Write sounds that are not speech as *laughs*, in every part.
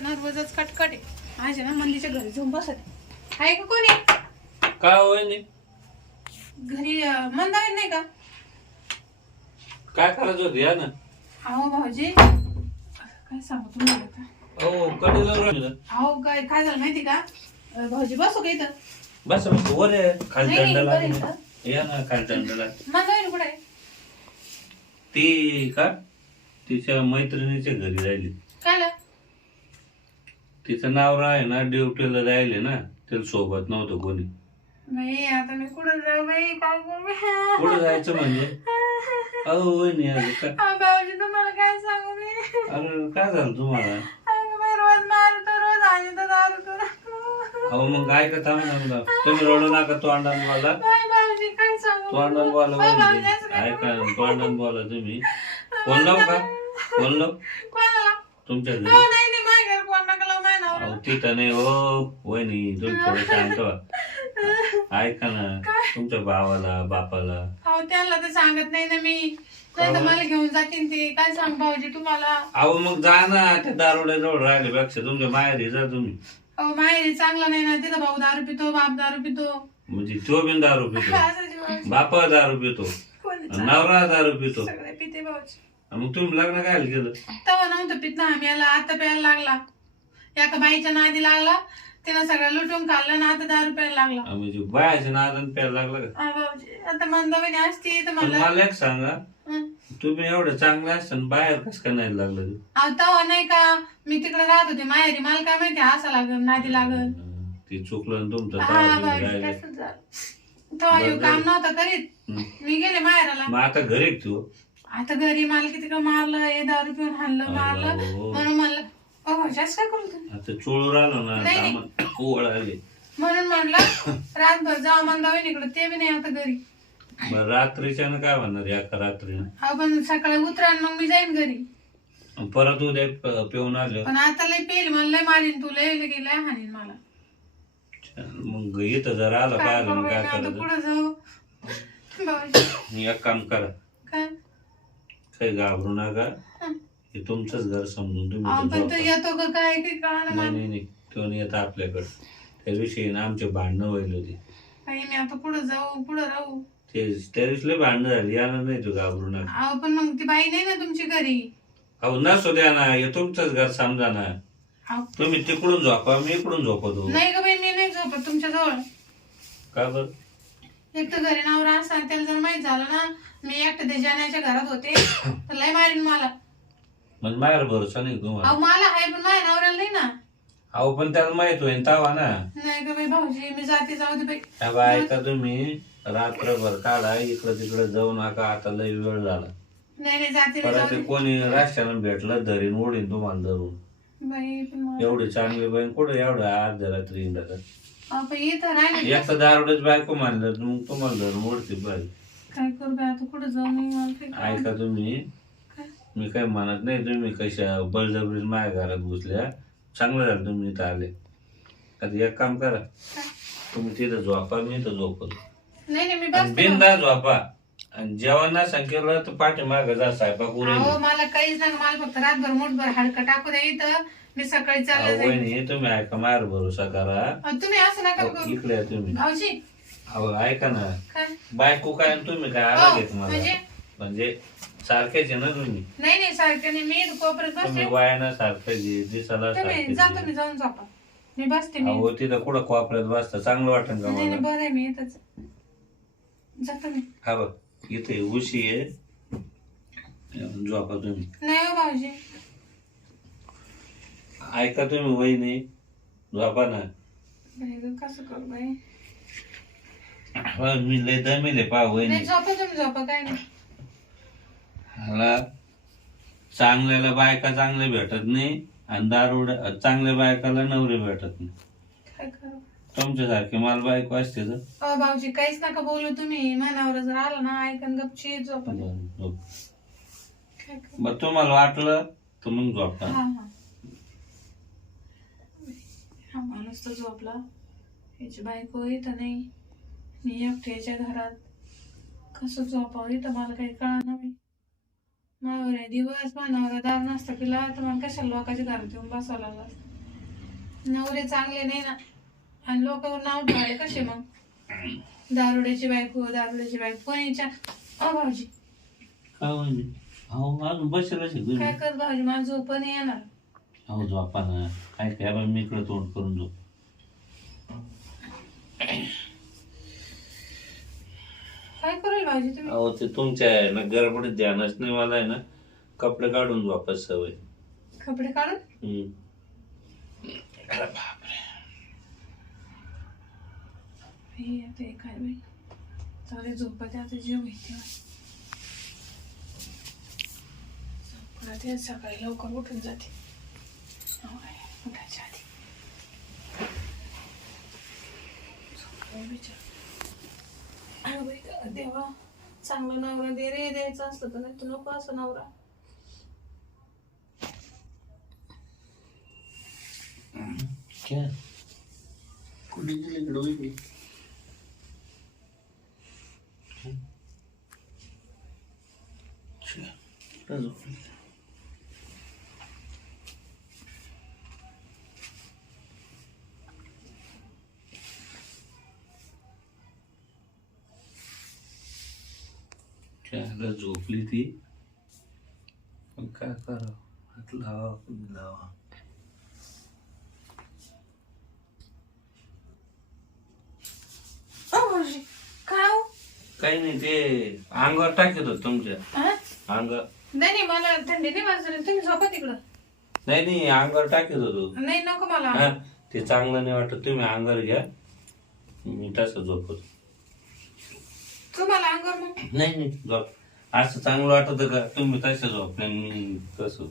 ना रोजच कटकट आहे. माझ्या ना मंदीच्या घरी जाऊन बसत. आहे. का कोणी? काय होय नाही घरी मंदावी नाही का? काय करायचं होतं या ना? अहो भाऊजी. काय सांगू तुम्हाला आता? हो राहिलं? अहो काय काय झालं माहिती का? अं, भाऊजी बसू का इथं? बस बस वर आहे खाली नाही, दंडाला वर आहे का? या ना खाली दंडाला मंदावी कुठे आहे? ती का? तिच्या मैत्रिणीच्या घरी राहिली. काय तिचं नाव आहे ना ड्युटीला राहिले ना तिला सोबत नव्हतं कोणी. बाई आता मी कुठं जाऊ बाई काय करू कुठं जायचं म्हणजे? अहो वहिनी अगं काय अहो, भाऊजी तुम्हाला काय सांगू मी? अरे काय झालं तुम्हाला? अगं बाई, रोज मारतो रोज आणि तर दारू तो अहो मग ऐका थांब ना मला. तुम्ही रडू नका तो अंडान बोला बाई, भाऊजी काय सांगू? तो अंडान बोला बाई, भाऊजी काय अंडान बोला तुम्ही? फोन लावू का? फोन लावू कोणाला? तुमच्या हो घरी? नाही नाही तिथं नाही हो वहिनी तुम्ही थोडं व्हा. ऐका ना *laughs* तुमच्या भावाला बापाला. अहो त्यांना तर सांगत नाही ना मी. नाही तर मला घेऊन जातील ते. काय सांग भाऊजी तुम्हाला? अहो मग जा ना त्या दारोड्याजवळ राहिल्यापेक्षा तुमच्या माहेरी जा तुम्ही. अहो माहेरी चांगलं नाही ना तिथं भाऊ दारू पितो बाप दारू पितो. म्हणजे तो बिन दारू *laughs* पितो. असं. बापा दारू पितो. कोणी नवरा दारू पितो. सगळे पिते भाऊजी. मग तुम्ही लग्न काय केलं? तेव्हा नव्हतं पित ना आम्ही याला आता प्यायला लागला. एका बाईच्या नादी लागला. तिनं सगळं लुटून खाल्लं ना आता दारू प्यायला लागला. म्हणजे बायाच्या नादन प्यायला लागला का? हा भाऊजी आता असती तर पण मला मला एक सांगा हं. तुम्ही एवढं चांगलं असताना बाहेर कसं काय नाही लागलं ते? अहो, तेव्हा नाही का? मी तिकडे राहत होते माहेरी. मला काय माहिती हसा लागल नादी लागल ते चुकलं ना तुमचं हा दारू भाऊजी राहिले. तसंच झालं. तेव्हा ह्यो काम नव्हतं करीत. हं. मी गेले माहेराला. मग आता घरी तू? आता घरी मला किती का मारलं हे दारू पिऊन हाणलं मारलं. म्हणून म्हणलं अहो जास्त काय करू तुम्ही? आता चोळू राहिलो ना नाही, नाही. सामान ओळ आले म्हणून म्हणलं रातभर जाऊ मंदावी इकडे ते बी नाही आता घरी. बरं रात्रीच्यानं काय म्हणणार एका रात्रीनं? अहो पण सकाळी उतरा मग मी जाईन घरी. आणि परत उद्या प- पिऊन आलं. पण आता लय पेल मला लय मारीन तू लय लय लय मला. मग इथं जर आलं काय करू मग काय मी आता करायचं? पुढे जाऊ. एक काम करा. काय? काही घाबरू नका. हं. हे तुमचंच घर समजून तुम्ही पण तो. येतो का काय की नाही नाही नाही. तो नाही येत आपल्याकडे. त्या दिवशी ना आमचे भांडणं व्हायला होती. काही मी आता पुढे जाऊ पुढे राहू. ते त्या दिवशी लय भांडणं झाली. याला नाही तू घाबरू नका. अहो पण मग ती बाई नाही ना तुमची घरी. अहो नसू द्या ना. हे तुमचंच घर समजा ना. अहो, तुम्ही तिकडून झोपा मी इकडून झोपतो. नाही का बाई मी नाही झोपत तुमच्या जवळ. का बर? एक तर घरी नवरा असता त्याला जर माहीत झालं ना मी एकटं ते जाण्याच्या घरात होते तर लय मारीन मला. मग माझ्यावर भरोसा नाही तुम्हाला? अहो मला आहे पण माझ्या नवऱ्याला नाही ना. अहो पण त्याला माहीत होईन तावा ना. नाही का बाई भाऊजी मी जाते जाऊ दे बाई. त्या बायका तुम्ही रात्रभर काढा इकडं तिकडं जाऊ नका आता लय वेळ झाला. नाही नाही जाते नाही परत जाऊ ते दे कोणी राष्ट्रानं भेटलं धरीन ओढीन तुम्हाला धरून. बाई पण मला- एवढी चांगली बहीण कुठं एवढं अर्ध्या रात्री इंडात अहो, पण इथं राह ना. एक तर दारोडेच बायको मानलं मग तुम्हाला धरून ओढते बाई. काय करू बाई आता कुठं जाऊ मी मला काही कळत ऐका तुम्ही? मी काही म्हणत नाही तुम्ही कशा बळजबरीत माझ्या घरात घुसल्या चांगलं झालं तुम्ही इथं आले. आता एक काम करा तुम्ही तिथं झोपा मी इथं झोपतो. नाही नाही मी आणि बसते बिनदा झोपा. आणि जेवण सांगितलं तर पाठीमागं जा स्वयंपाक उरेल अहो मला काहीच नाही मला फक्त रातभर मोठभर हाडकं टाकू द्या इथं. मी सकाळी चालले जाईल वहिनी तुम्ही ऐका मार भरोसा करा. तुम्ही असं नका अहो, करू. इकडे या तुम्ही. भाऊजी. अहो ऐका ना. काय? बायको काय आणि तुम्ही काय? आला हो, घेत मला? म्हणजे? म्हणजे सारखेच आहे ना तुम्ही? नाही नाही सारखं नाही. मी कोपऱ्यात बसते. तुम्ही वायाना सारखं जे तुम्ही सारखेच जा. जाऊन झोपा. मी बसते मी. अहो तिथं कुठं कोपऱ्यात बसता? चांगलं वाटेल का नाही नाही मला? बरं आहे मी येतच जातो हा बघ इथे उशी आहे. झोपा तुम्ही. नाही हो भाऊजी. ऐका तुम्ही वहिनी. झोपा ना. बाई गं, कसं करू बाई? मी लय दमेले पा नाही वहिनी झोपा तुम्ही झोपा काय नाही. ह्याला चांगल्याला बायका चांगले भेटत नाही आणि दारुड चांगल्या बायकाला नवरे भेटत नाही. काय करू? तुमच्यासारखे मला बायको असते तर. अहो भाऊजी काहीच नका बोलू तुम्ही. मनावर जर आला ना ऐकन गपची झोपा बरं, झोप. काय करू? मग तुम्हाला वाटलं तर मग झोपा. हा हा. हा माणूस तर झोपला. याची बायको इथं नाही. मी एकटी याच्या घरात कसं झोपावं इथं? मला काही कळणार नाही. आहे दिवस मानावर दार नसतं पिला तर मला कशाला लोकांच्या घरात येऊन बसावं लागलं. नवरे चांगले नाही ना. आणि लोकांवर नाव ठेवायला कसे मग? दारुड्याची बायको दारुड्याची बायको. कोणीच्या? अ भाऊजी. काय म्हणजे? अहो अजून बसेल असेल तुम्ही काय कर भाऊजी? माझं झोप नाही येणार. अहो झोपा ना काय काय बा मी इकडे तोंड करून झोप. काय करेल भाऊजी तुम्ही? अहो ते तुमच्या आहे ना गडबडीत ध्यानच नाही मला आहे ना कपडे काढून झोपायची सवय. कपडे काढून? हम्म. अरे बापरे हे आता हे काय बाई. चालेल झोपते आता जेव घेते झोपते सकाळी लवकर उठून जाते होय, उठायच्या आधी झोपलाय बिचारा. अगं बाई गं, देवा चांगला नवरा दे रे द्यायचा असलं तर नाही तर नको असं नवरा क्या कुठे गेले इकडे वहिनी? छे, कुठं झोपली? त्याला झोपली ती? पण काय करावं? हात लावा लावा. हो? काही नाही ते अंगावर टाकत होत तुमच्या. हा? अंग नाही नाही मला थंडी नाही वाजली तुम्ही झोपा तिकडं. नाही नाही अंगावर टाकत होतो. नाही नको मला. हा ते चांगलं नाही वाटत. तुम्ही अंगावर घ्या. मी तसं झोपतो. तुम्हाला अंगावर मग? नाही नाही झोप असं चांगलं वाटत का? तुम्ही तसं झोप नाही मी तसं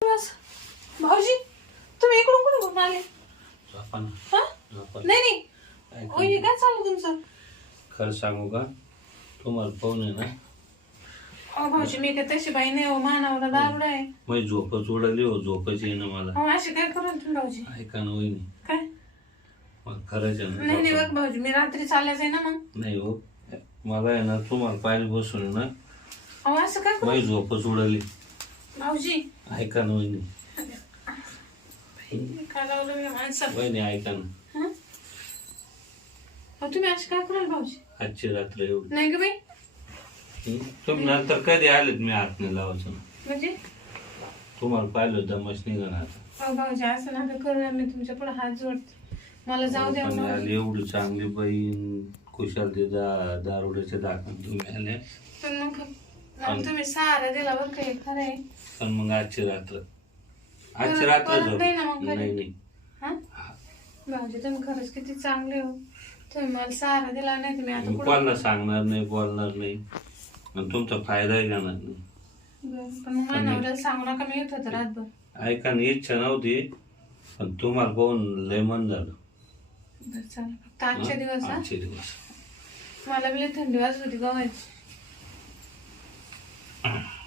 बस. भाऊजी तुम्ही इकडून कुठून कुठून आले? हा? नाही नाही. ओ हे काय चालू तुमचं? खरं सांगू का? तुम्हाला पाहून आहे ना? अहो भाऊजी मी काय तशी बाई नाही हो. दारुड आहे. माझी झोपच उडाली हो झोपच येईना मला. अहो अशी काय करू तुम्ही भाऊजी? ऐका ना वहिनी. काय? मला खरंच आहे नाही नाही ना बघ भाऊजी मी रात्री चालल्याच आहे ना मग. नाही हो. मला आहे ना तुम्हाला पाहिजे बसून ना. अहो असं काय करू? माझी झोपच उडाली भाऊजी. ऐका ना वहिनी काय लावलं मी माणसं वहिनी ऐका ना. हा? तुम्ही अशी काय कराल भाऊजी? आजची रात्र एवढी. नाही ग बाई. हं? तुम्ही नंतर कधी आलेत मी हात नाही लावायचं? म्हणजे? तुम्हाला पाहिलं दमच निघणार अहो भाऊजी असं नका करू मी तुमच्यापुढे हात जोडते. मला जाऊ द्या पण भाऊजी. आली एवढी चांगली बहीण कुशाल ते दा दारुड्याचे दाखवून तुम्ही आले. पण मग मग तुम्ही सहारा दिला बरं काही खरं आहे. पण मग आजची रात्र. आजची परत- रात्र परत झोप. नाही ना मग कधी? नाही नाही. हा? भाऊजी तुम्ही खरंच किती चांगले हो. तुम्ही मला सहारा दिला नाही तुम्ही आता मी कोणाला सांगणार नाही बोलणार नाही. आणि तुमचा फायदाही घेणार नाही? पण मग माझ्या नवऱ्याला सांगू नका मी येत होतं रातभर. ऐकाने इच्छा नव्हती पण तुम्हाला पाहून लय मन झालं. बरं चालेल फक्त आजच्या दिवस हा? आजचे दिवस. मला बी थंडी वाजत होती गवायची *laughs*